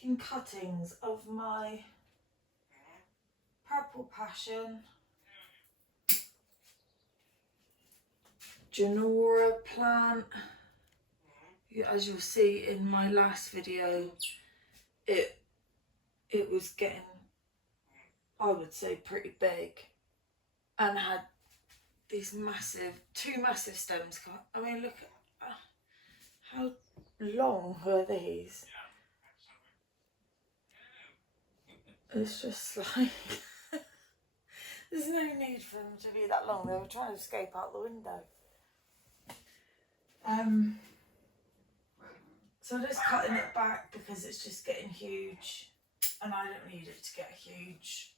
taking cuttings of my purple passion, Gynura plant. As you'll see in my last video, it was getting, I would say, pretty big, and had these two massive stems. I mean, look at how long are these? It's just like there's no need for them to be that long. They were trying to escape out the window. So I'm just cutting it back because it's just getting huge, and I don't need it to get huge,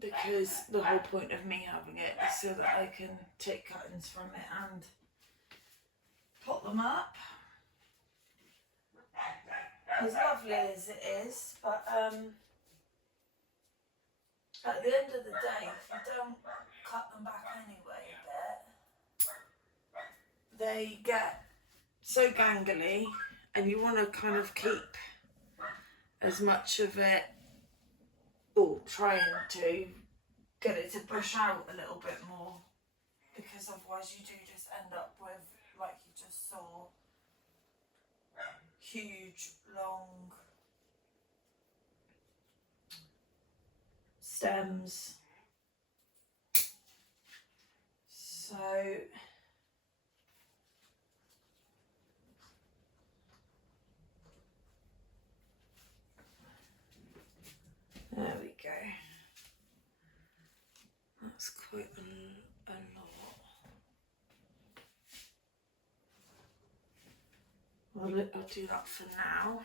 because the whole point of me having it is so that I can take cuttings from it and pot them up. As lovely as it is, but at the end of the day, if you don't cut them back anyway a bit, they get so gangly, and you want to kind of keep as much of it, or trying to get it to push out a little bit more, because otherwise you do just end up with, like you just saw, huge long stems. So there we go. That's quite a lot. Well, I'll do that for now.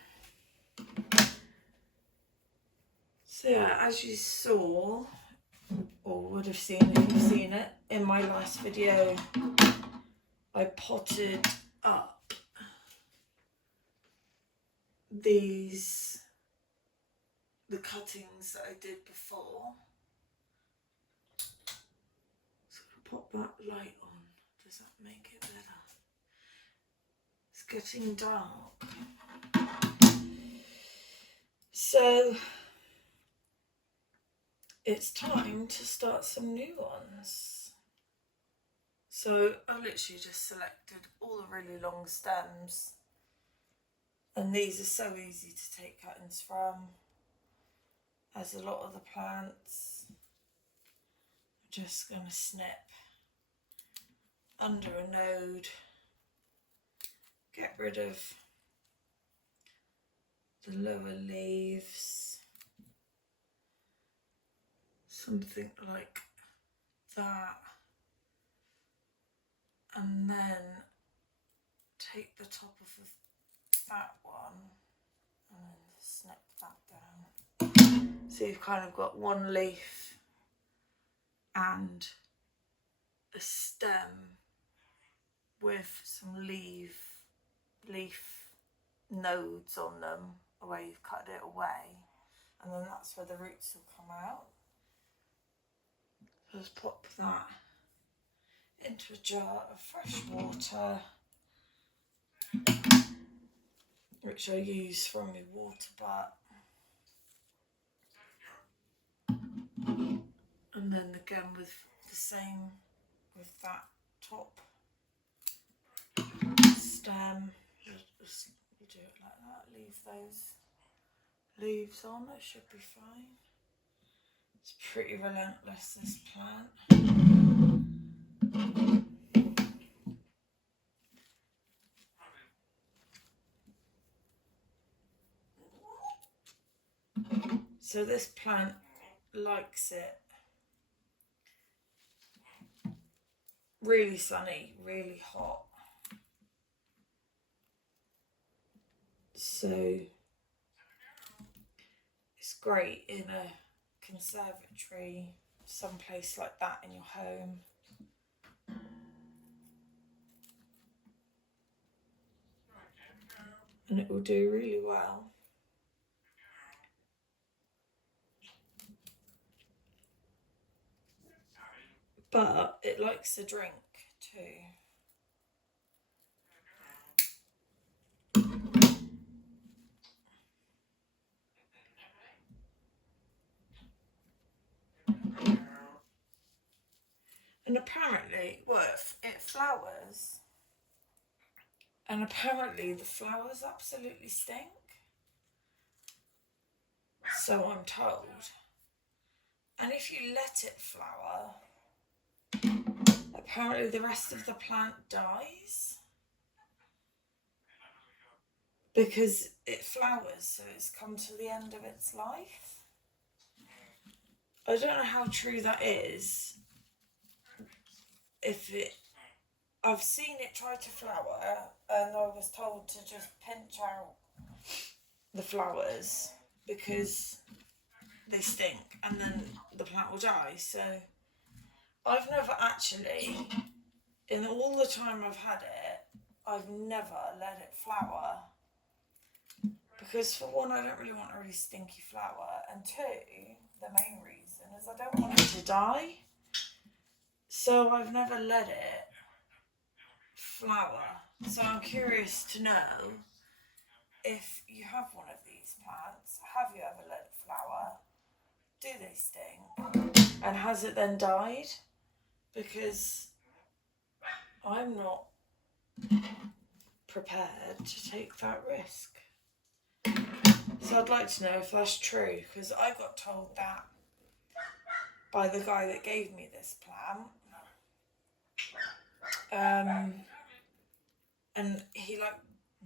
So yeah, as you saw, or would have seen if you've seen it in my last video, I potted up the cuttings that I did before. So I'll pop that light on. Does that make it better? It's getting dark. So it's time to start some new ones. So I literally just selected all the really long stems, and these are so easy to take cuttings from, as a lot of the plants. I'm just going to snip under a node, get rid of the lower leaves, something like that, and then take the top of that one and then snip that down. So you've kind of got one leaf and a stem with some leaf nodes on them where you've cut it away, and then that's where the roots will come out. So just pop that into a jar of fresh water, which I use from my water butt, and then again with the same with that top stem. You do it like that, leave those leaves on, it should be fine. It's pretty relentless, this plant. So this plant likes it really sunny, really hot. So it's great in a conservatory, someplace like that in your home. And it will do really well. But it likes a drink too. And apparently, well, it flowers. And apparently the flowers absolutely stink. So I'm told. And if you let it flower, apparently the rest of the plant dies. Because it flowers, so it's come to the end of its life. I don't know how true that is. I've seen it try to flower, and I was told to just pinch out the flowers because they stink, and then the plant will die. So I've never actually, in all the time I've had it, I've never let it flower. Because for one, I don't really want a really stinky flower, and two, the main reason is I don't want it to die. So I've never let it flower. So I'm curious to know if you have one of these plants, have you ever let it flower? Do they stink? And has it then died? Because I'm not prepared to take that risk. So I'd like to know if that's true, because I got told that by the guy that gave me this plant. And he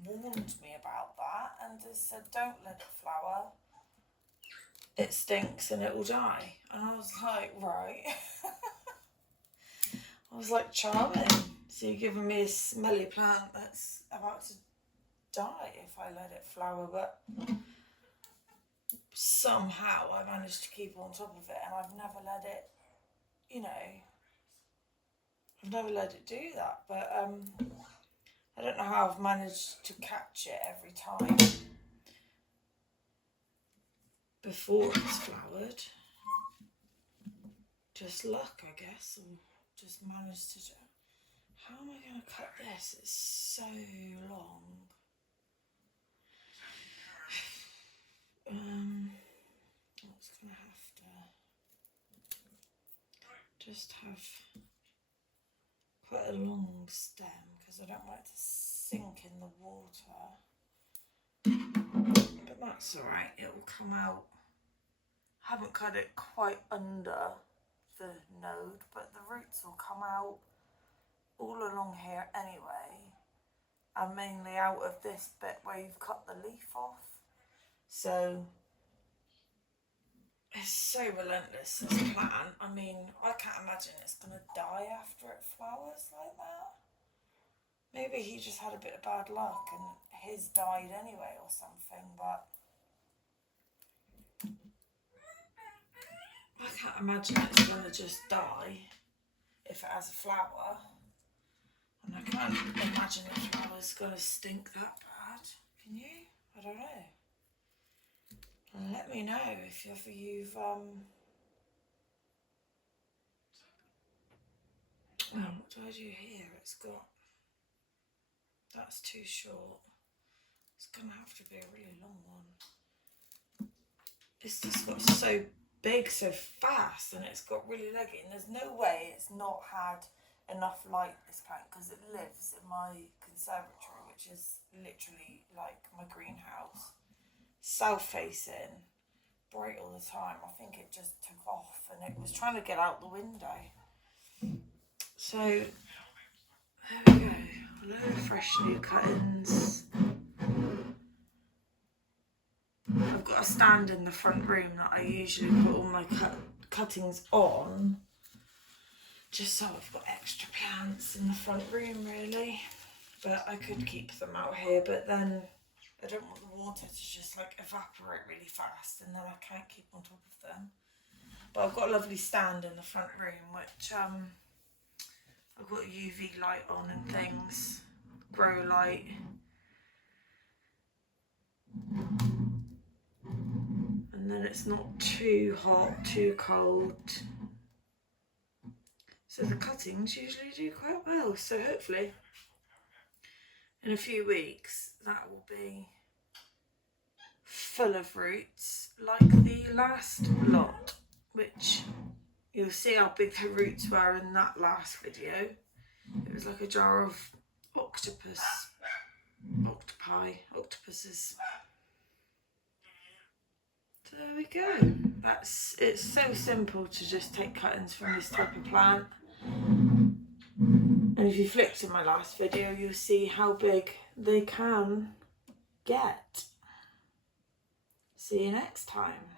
warned me about that and just said, don't let it flower. It stinks and it will die. And I was like, right. I was like, charming. So you're giving me a smelly plant that's about to die if I let it flower, but somehow I managed to keep on top of it, and I've never let it, I've never let it do that, but I don't know how I've managed to catch it every time before it's flowered. Just luck, I guess, or just managed to do. How am I going to cut this? It's so long. I'm just going to have to just have quite a long stem because I don't want it to sink in the water. But that's alright, it will come out. I haven't cut it quite under the node, but the roots will come out all along here anyway, and mainly out of this bit where you've cut the leaf off. So it's so relentless, this plant. I mean, I can't imagine it's going to die after it flowers like that. Maybe he just had a bit of bad luck and his died anyway or something, but I can't imagine it's going to just die if it has a flower. And I can't imagine the flower's going to stink that bad. Can you? I don't know. Let me know if ever you've what do I do here? It's got, that's too short. It's gonna have to be a really long one. It's just got so big so fast, and it's got really leggy, and there's no way it's not had enough light, this plant, because it lives in my conservatory, which is literally like my greenhouse, south facing, bright all the time. I think it just took off and it was trying to get out the window. So there we go. A load of fresh new cuttings. I've got a stand in the front room that I usually put all my cuttings on, just so I've got extra plants in the front room really. But I could keep them out here, but then I don't want the water to just evaporate really fast and then I can't keep on top of them. But I've got a lovely stand in the front room which I've got UV light on and things, grow light. And then it's not too hot, too cold. So the cuttings usually do quite well. So hopefully in a few weeks that will be full of roots like the last lot, which You'll see how big the roots were in that last video. It was like a jar of octopuses. So there we go. It's so simple to just take cuttings from this type of plant. And if you flick to my last video, you'll see how big they can get. See you next time.